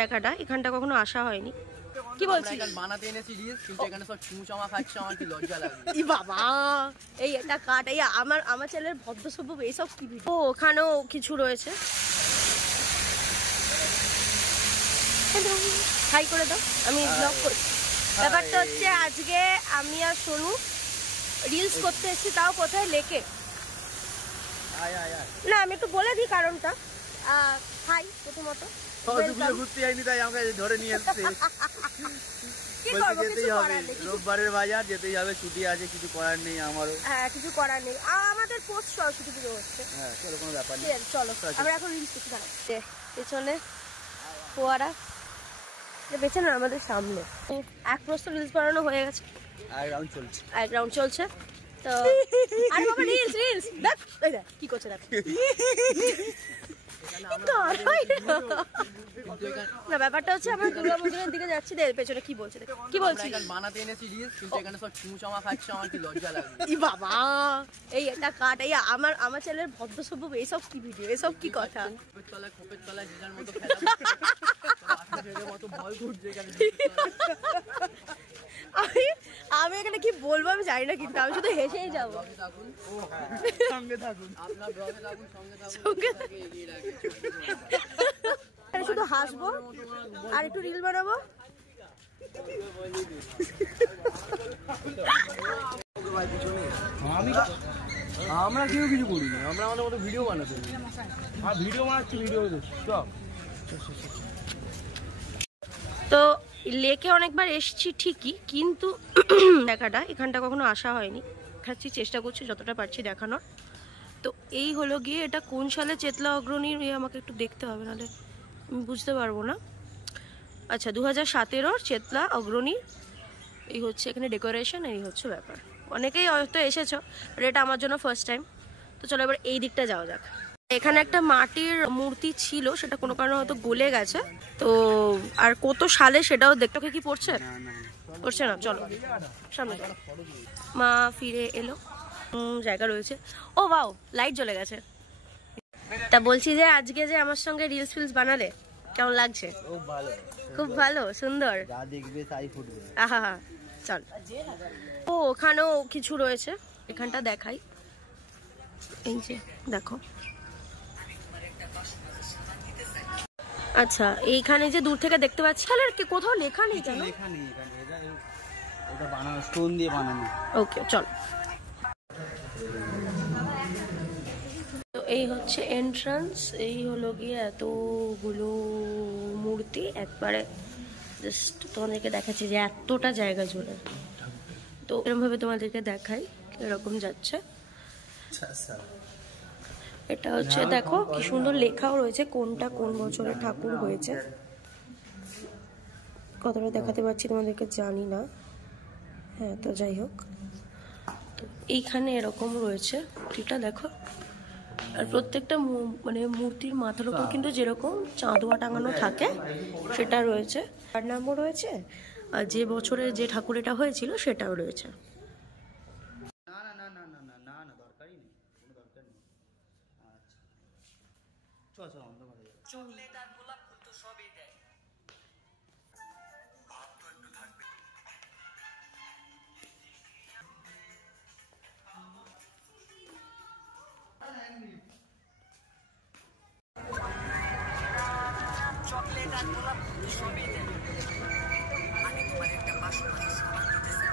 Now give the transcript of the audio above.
জায়গাটা এখানটা কখনো আসা হয়নি। কি বলছিস? বানাতে এনেছি রিলস, কিন্তু এখানে সব চুমচামা খাচ্ছে, আমার কি লজ্জা লাগছে। ই বাবা, এই এটা কাট, এই আমার চ্যানেলের ভদ্রসভ্য এইসব কি ভিডিও। ওখানেও কিছু রয়েছে, হাই করে দাও, আমি ব্লগ করি। ব্যাপারটা হচ্ছে আজকে আমি আর সোনু রিলস করতে এসেছি, তাও কোথায় লেকে। না আমি একটু বলে দিই কারণটা। হাই, প্রথমত ঘুরতে যাইনি তাই আমাকে ধরে নিয়ে এসছে। রোববারের বাজার যেতেই হবে, ছুটি আছে, কিছু করার নেই আমারও। হ্যাঁ কিছু করার নেই, আমাদের পোস্ট সরস্বতী পুজো হচ্ছে। হ্যাঁ চলো, কোনো ব্যাপার নেই, চলো আমরা এখন রিলস করতে দাঁড়াই। পেছনে ফোয়ারা, পেছনে না আমাদের সামনে। এক প্রস্ত রিলস বানানো হয়ে গেছে, এক রাউন্ড চলছে। তো আরে বাবা রিলস দেখ, এই দেখ কি করছে, দেখ না। ব্যাপারটা হচ্ছে আমরা দুর্গা মন্দিরের দিকে যাচ্ছি, পেছনে কি বলছে, কি বলছিস? বানাতে এনেছি রিলস, কিন্তু এখানে সব চুমচামা খাচ্ছে, আমার কি লজ্জা লাগছে। ই বাবা, এই এটা কাট, এই আমার চ্যানেলের ভদ্রসভ্য এইসব কি ভিডিও, এসব কি কথা। খোপের তলায় জেলার মতো খেলা মতো ভয় ঘুরছে এখানে। আমি এখানে কি বলবো আমি জানি না, কিন্তু আমি শুধু হেসেই যাবো। সঙ্গে থাকুন, আপনার ব্লগে থাকুন, সঙ্গে শুধু হাসবো আর একটু রিল বানাবো। আমরা কেউ কিছু করিনি, আমরা আমাদের মতো ভিডিও বানাতে, ভিডিও বানাচ্ছি, ভিডিও তো লেকে অনেকবার এসেছি ঠিকই, কিন্তু দেখাটা এখানটা কখনো আসা হয়নি। দেখাচ্ছি, চেষ্টা করছি যতটা পারছি দেখানোর। তো এই হলো গিয়ে, এটা কোন সালে চেতলা অগ্রণীর আমাকে একটু দেখতে হবে, নাহলে আমি বুঝতে পারবো না। আচ্ছা 2017 চেতলা অগ্রণী, এই হচ্ছে এখানে ডেকোরেশন, এই হচ্ছে ব্যাপার। অনেকেই হয়তো এসেছো, বাট এটা আমার জন্য ফার্স্ট টাইম। তো চলো এবার এই দিকটা যাওয়া যাক। এখানে একটা মাটির মূর্তি ছিল, সেটা কোনো কারণে হয়তো গলে গেছে। তো আর কত সালে সেটাও দেখতে, কি পড়ছে পড়ছে না। চলো সামনে, মা ফিরে এলো, জায়গা রয়েছে। ও বাও, লাইট জ্বলে গেছে। তা বলছি যে আজকে যে আমার সঙ্গে রিলস ফিলস বানালে কেমন লাগছে? খুব ভালো, সুন্দর, আহা হা। চল, ও ওখানেও কিছু রয়েছে, এখানটা দেখাই। এই যে দেখো, আচ্ছা এইখানে যে দূর থেকে দেখতে পাচ্ছি, তাহলে কোথাও লেখা নেই কেন? এটা বানানো, স্টোন দিয়ে বানানো। ওকে চল। তো এই হচ্ছে এন্ট্রান্স, এই হলো গিয়ে এতগুলো মূর্তি একবারে। জাস্ট তোমাদেরকে দেখাচ্ছি যে এতটা জায়গা জুড়ে। তো এরকম ভাবে তোমাদেরকে দেখাই এরকম যাচ্ছে। এটা হচ্ছে দেখো কি সুন্দর লেখাও রয়েছে, কোনটা কোন বছরে ঠাকুর হয়েছে। কতটা দেখাতে পারছি তোমাদেরকে জানি না। হ্যাঁ তো যাই হোক, তো এইখানে এরকম রয়েছে, এটা দেখো। আর প্রত্যেকটা মানে মূর্তির মাথার উপর কিন্তু যেরকম চাঁদোয়া টাঙানো থাকে সেটা রয়েছে, আর নামও রয়েছে, আর যে বছরে যে ঠাকুর এটা হয়েছিল সেটাও রয়েছে। চকলেট আর গোলাপ ফুল তো সবই দেয়। চকলেট আর গোলাপ ফুল তো সবই দেয়। মানে তোমার একটা পাশে পাশে সবাই দিতেছে।